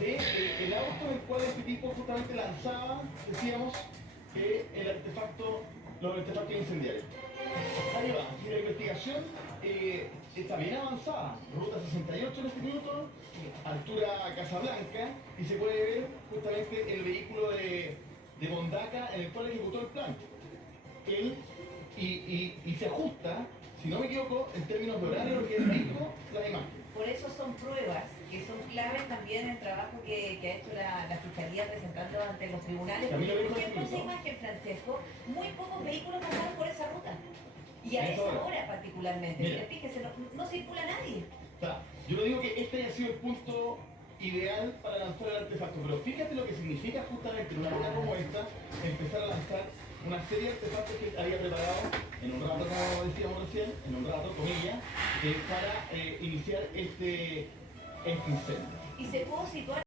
de el auto en el cual este tipo justamente lanzaba, decíamos, que el artefacto, los artefactos incendiarios. Ahí va, y la investigación está bien avanzada, ruta 68 en este minuto, altura Casablanca, y se puede ver justamente el vehículo de Bondaca en el cual ejecutó el plan. Él, y se ajusta, si no me equivoco, en términos de horario, lo que él dijo, la imagen. Por eso son pruebas que son claves también en el trabajo que ha hecho la Fiscalía presentando ante los tribunales. Porque, por ejemplo, esa imagen, Francesco, muy pocos vehículos pasaron por esa ruta. Y a esa hora particularmente. Mira, fíjese, no circula nadie. O sea, yo no digo que este haya sido el punto ideal para lanzar el artefacto, pero fíjate lo que significa justamente en una ruta como esta, empezar a lanzar una serie de artefactos que había preparado en un rato, como decíamos recién, en un rato, comillas, para iniciar este incendio. Y se pudo situar